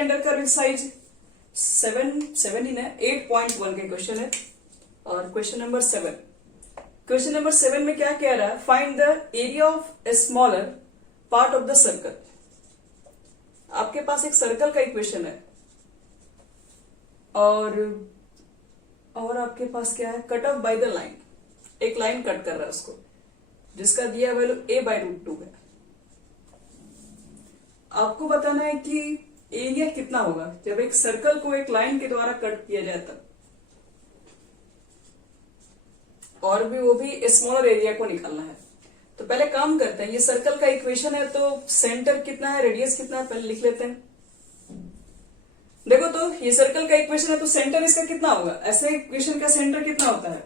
Under curve size 17 है, 8.1 का question है। और क्वेश्चन नंबर 7 में क्या कह रहा है, find the area of a smaller part of the circle. आपके पास एक सर्कल का इक्वेशन है और आपके पास क्या है, cut off by the line, एक लाइन कट कर रहा है उसको, जिसका दिया वैल्यू a/√2 है। आपको बताना है कि एरिया कितना होगा जब एक सर्कल को एक लाइन के द्वारा कट किया जाए तब, और भी वो भी स्मॉलर एरिया को निकालना है। तो पहले काम करते हैं, ये सर्कल का इक्वेशन है तो सेंटर कितना है, रेडियस कितना है, पहले लिख लेते हैं। देखो तो ये सर्कल का इक्वेशन है तो सेंटर इसका कितना होगा, ऐसे इक्वेशन का सेंटर कितना होता है,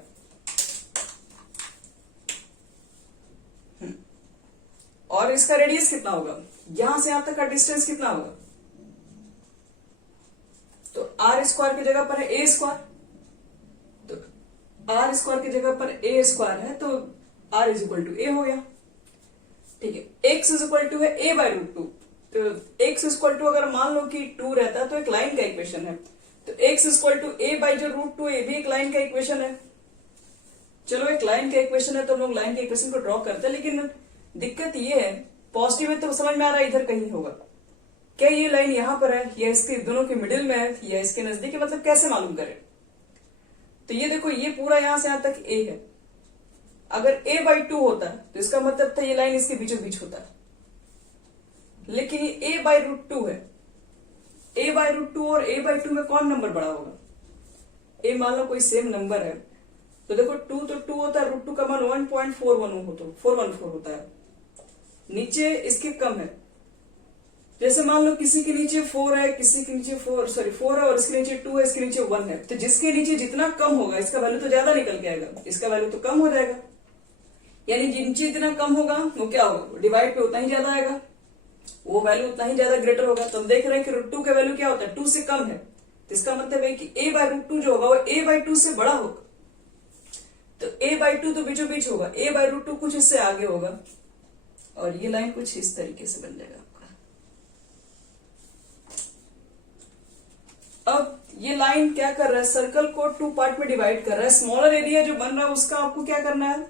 और इसका रेडियस कितना होगा, यहां से यहां तक का डिस्टेंस कितना होगा। तो आर स्क्वायर की जगह पर है ए स्क्वायर, तो आर स्क्वायर की जगह पर ए स्क्वायर है तो आर इज इक्वल टू ए हो गया। ठीक है, एक्स इज इक्वल टू है a/√2, तो एक्स इज इक्वल टू अगर मान लो कि 2 रहता है तो एक लाइन का इक्वेशन है, तो x is equal to a/√2, ये भी एक लाइन का इक्वेशन है। चलो एक लाइन का इक्वेशन है तो हम लोग लाइन के इक्वेशन को ड्रॉ करते हैं, लेकिन दिक्कत ये है, पॉजिटिव है तो समझ में आ रहा है इधर कहीं होगा, क्या ये लाइन यहां पर है या इसके दोनों के मिडिल में है या इसके नजदीक है, मतलब कैसे मालूम करें। तो ये देखो, ये पूरा यहां से यहां तक ए है, अगर a/2 होता है तो इसका मतलब था ये लाइन इसके बीचों बीच होता है, लेकिन ये a/√2 है। a/√2 और a/2 में कौन नंबर बड़ा होगा, a मान लो कोई सेम नंबर है तो देखो 2 तो 2 होता है, √2 का मान 1.414 होता है, नीचे इसके कम है। जैसे मान लो किसी के नीचे 4 है, किसी के नीचे 4 है और इसके नीचे 2 है, इसके नीचे 1 है, तो जिसके नीचे जितना कम होगा इसका वैल्यू तो ज्यादा निकल के आएगा, इसका वैल्यू तो कम हो जाएगा। यानी नीचे जितना कम होगा वो क्या होगा, डिवाइड पे उतना ही ज्यादा आएगा, वो वैल्यू उतना ही ज्यादा ग्रेटर होगा। तो हम देख रहे हैं कि √2 का वैल्यू क्या होता है, 2 से कम है, तो इसका मतलब है कि a/√2 जो होगा वो a/2 से बड़ा होगा। तो a/2 तो बीचों बीच होगा, a/√2 कुछ इससे आगे होगा, और ये लाइन कुछ इस तरीके से बन जाएगा आपका। अब ये लाइन क्या कर रहा है, सर्कल को 2 पार्ट में डिवाइड कर रहा है। स्मॉलर एरिया जो बन रहा है उसका आपको क्या करना है,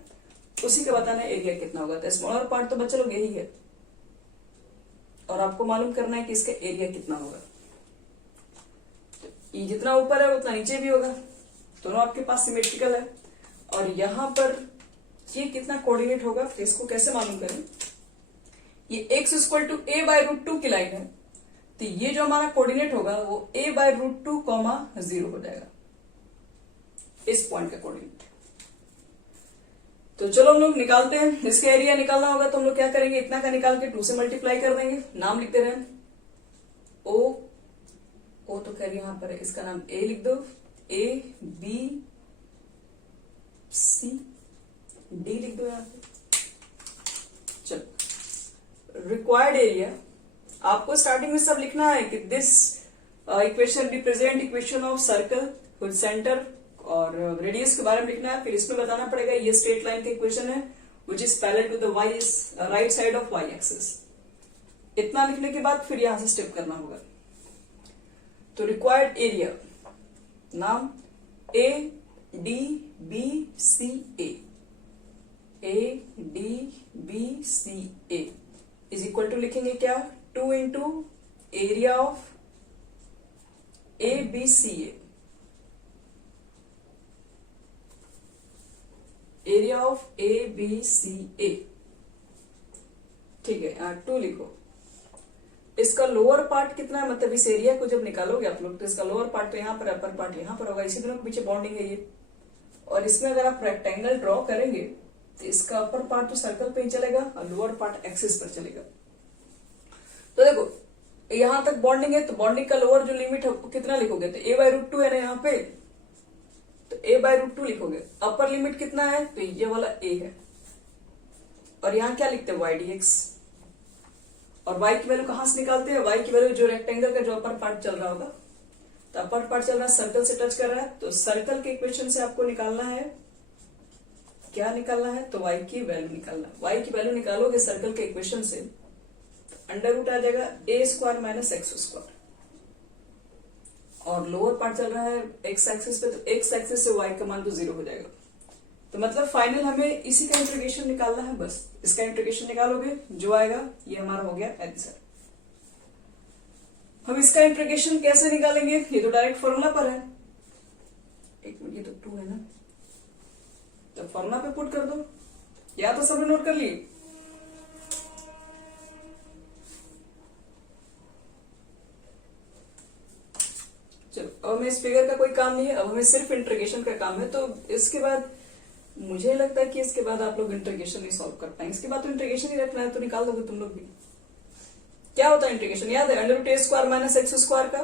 उसी का बताना है एरिया कितना होगा। तो स्मॉलर पार्ट तो बच्चे लोग यही है, और आपको मालूम करना है कि इसका एरिया कितना होगा। तो ये जितना ऊपर है उतना नीचे भी होगा, दोनों आपके पास सिमेट्रिकल है। और यहां पर ये कितना कोऑर्डिनेट होगा, तो इसको कैसे मालूम करें, ये x इक्वल टू a/√2 की लाइन है, तो ये जो हमारा कोऑर्डिनेट होगा वो a/√2, 0 हो जाएगा, इस पॉइंट का कोऑर्डिनेट। तो चलो हम लोग निकालते हैं, इसका एरिया निकालना होगा तो हम लोग क्या करेंगे, इतना का निकाल के 2 से मल्टीप्लाई कर देंगे। नाम लिखते रहे, ओ तो खैर यहां पर है, इसका नाम a लिख दो, a b c d लिख दो यहां पे। चलो रिक्वायर्ड एरिया आपको स्टार्टिंग में सब लिखना है कि this equation represent equation of circle with centre, और रेडियस के बारे में लिखना है। फिर इसमें बताना पड़ेगा ये स्ट्रेट लाइन का इक्वेशन है which is parallel to the right side of Y axis. इतना लिखने के बाद फिर यहां से स्टेप करना होगा। तो रिक्वायर्ड एरिया नाम A D B C A is equal to लिखेंगे क्या, 2 into area of A B C area of A B C A. ठीक है, यहां 2 लिखो। इसका लोअर पार्ट कितना है, मतलब इस एरिया को जब निकालोगे आप लोग तो इसका लोअर पार्ट तो यहाँ पर, अपर पार्ट यहाँ पर होगा, इसी दोनों के पीछे बॉन्डिंग है ये। और इसमें अगर आप रेक्टेंगल ड्रॉ करेंगे तो इसका अपर पार्ट तो सर्कल पे ही चलेगा और लोअर पार्ट एक्सिस पर चलेगा। तो देखो यहां तक बॉन्डिंग है, तो बॉन्डिंग का लोअर जो लिमिट है कितना लिखोगे, तो a/√2 है ना यहाँ पे, तो a/√2 लिखोगे। अपर लिमिट कितना है, तो ये वाला a है, और यहाँ क्या लिखते हैं y/dx। और y की वैल्यू कहां से निकालते हैं, y की वैल्यू जो रेक्टेंगल का जो अपर पार्ट चल रहा होगा, तो अपर पार्ट चल रहा है सर्कल से टच कर रहा है, तो सर्कल के इक्वेशन से आपको निकालना है, क्या निकालना है, तो y की वैल्यू निकालना है। y की वैल्यू निकालोगे सर्कल के इक्वेशन से, अंडर रूट आ जाएगा a² - x²। और लोअर पार्ट चल रहा है एक्स एक्सिस पे, तो एक्स एक्सिस से वाई का मान तो 0 हो जाएगा। तो मतलब फाइनल हमें इसी का इंटीग्रेशन निकालना है, बस इसका इंटीग्रेशन निकालोगे जो आएगा ये हमारा हो गया आंसर। हम इसका इंटीग्रेशन कैसे निकालेंगे, ये तो डायरेक्ट फॉर्मूला पर है। एक मिनट, ये तो 2 है ना, तो फॉर्मूला पे पुट कर दो, या तो सबने नोट कर लिए। चलो अब हमें इस फिगर का कोई काम नहीं है, अब हमें सिर्फ इंटीग्रेशन का काम है। तो इसके बाद मुझे लगता है कि इसके बाद आप लोग इंटीग्रेशन नहीं सॉल्व कर पाएंगे, इसके बाद तो इंटीग्रेशन ही रखना है, तो निकाल दोगे तुम लोग भी। क्या होता है इंटीग्रेशन, याद है, अंडर रूट ए स्क्वायर माइनस एक्स स्क्वायर का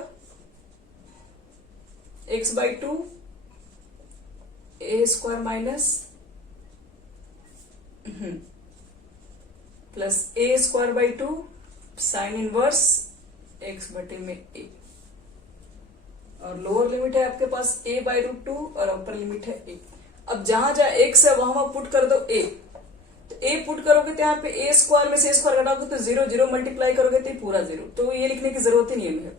x by 2 A square minus plus A square by 2 sine inverse x बटे में ए, और लोअर लिमिट है आपके पास a बाई रूट 2 और अपर लिमिट है a। अब जहां जहां x है वहां पुट कर दो a, तो a पुट करोगे तो यहाँ पे a स्क्वायर में से स्क्वायर घटाओगे तो 0 0 मल्टीप्लाई करोगे तो पूरा 0, तो ये लिखने की जरूरत ही नहीं है।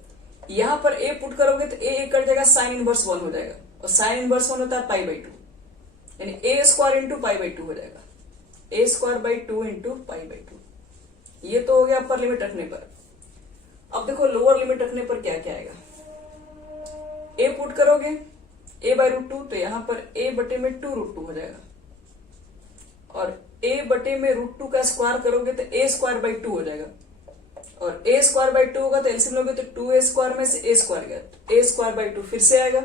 यहाँ पर a पुट करोगे तो a कट जाएगा, साइन इनवर्स 1 हो जाएगा, और साइन इनवर्स 1 होता है पाई बाई 2, यानी a square into pi by 2 हो जाएगा, a square by 2 into pi by 2। ये तो हो गया अपर लिमिट रखने पर। अब देखो लोअर लिमिट रखने पर क्या क्या आएगा, a पुट करोगे a बाई रूट 2, तो यहां पर a बटे में 2 रूट 2 हो जाएगा, और a बटे में रूट 2 का स्क्वायर करोगे तो a स्क्वायर बाई 2 हो जाएगा, और a स्क्वायर बाई 2 होगा तो एलसीएम लोगे तो 2a स्क्वायर में से a स्क्वायर गया, तो a स्क्वायर बाई 2 फिर से आएगा,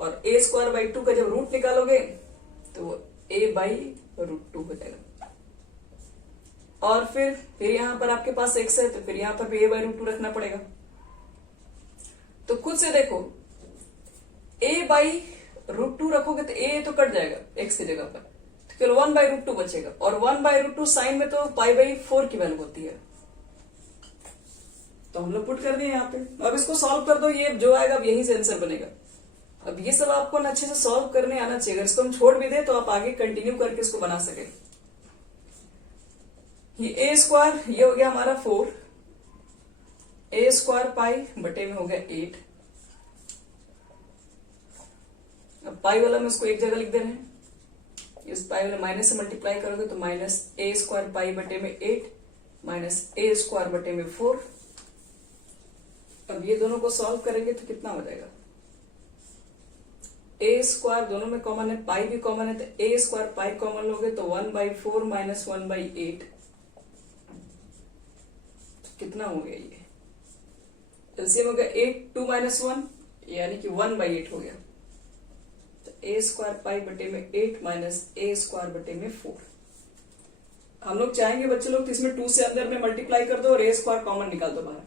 और a स्क्वायर बाई 2 का जब रूट निकालोगे तो वो a बाई रूट 2 हो जाएगा। और फिर यहां पर आपके पास x है, तो फिर यहां पर भी a बाई रूट 2 रखना पड़ेगा। तो खुद से देखो, a बाई रूट 2 रखोगे तो a तो कट जाएगा x की जगह पर, तो केवल 1 बाई रूट 2 बचेगा, और 1 बाई रूट 2 साइन में तो पाई बाई 4 की वैल्यू होती है, तो हम लोग पुट कर दिए यहाँ पे। अब इसको सॉल्व कर दो, ये जो आएगा अब यहीं से आंसर बनेगा। अब ये सब आपको अच्छे से सॉल्व करने आना चाहिए, अगर इसको हम छोड़ भी दे तो आप आगे कंटिन्यू करके इसको बना सके। ये a स्क्वायर, ये हो गया हमारा 4, a स्क्वायर पाई बटे में हो गया 8। अब पाई वाला में उसको एक जगह लिख दे रहे हैं, इस पाई वाला माइनस से मल्टीप्लाई करोगे तो माइनस a स्क्वायर पाई बटे में 8 माइनस a स्क्वायर बटे में 4। अब ये दोनों को सॉल्व करेंगे तो कितना हो जाएगा, a स्क्वायर दोनों में कॉमन है, पाई भी कॉमन है, तो a स्क्वायर पाई कॉमन लोगे तो 1 बाई 4 माइनस 1 बाई 8, कितना हो गया ये, एलसीएम हो गया 8 2 माइनस 1 यानी कि 1 बाई 8 हो गया, तो a स्क्वायर पाई बटे में 8 माइनस a स्क्वायर बटे में 4। हम लोग चाहेंगे बच्चे लोग तो इसमें 2 से अंदर में मल्टीप्लाई कर दो और a स्क्वायर कॉमन निकाल दो बाहर।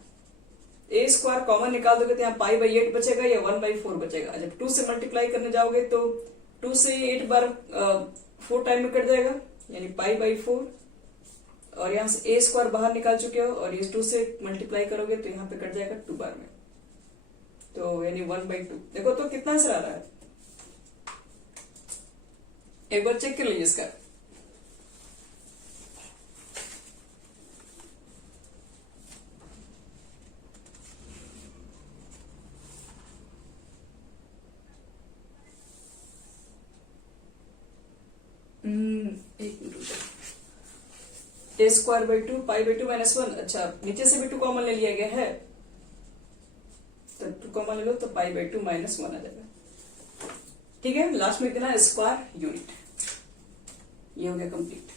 a स्क्वायर कॉमन निकाल दोगे तो यहाँ पाई बाई 8 बचेगा या 1 बाई 4 बचेगा। जब 2 से मल्टीप्लाई करने जाओगे तो 2 से 8 बार 4 टाइम में कट जाएगा, यानी पाई बाई 4, और यहाँ से a स्क्वायर बाहर निकाल चुके हो, और ये 2 से मल्टीप्लाई करोगे तो यहाँ पे कट जाएगा 2 बार में, तो यानी 1 बाई 2। देखो तो कितना आंसर आ रहा है, एक बार चेक कर लीजिए इसका। एक minute, a square by 2 pi by 2 minus 1, अच्छा नीचे से भी 2 कॉमन ले लिया गया है, तो 2 कॉमन ले लो तो पाई बाई 2 माइनस 1 आ जाएगा। ठीक है, लास्ट में इतना स्क्वायर यूनिट, ये हो गया कंप्लीट।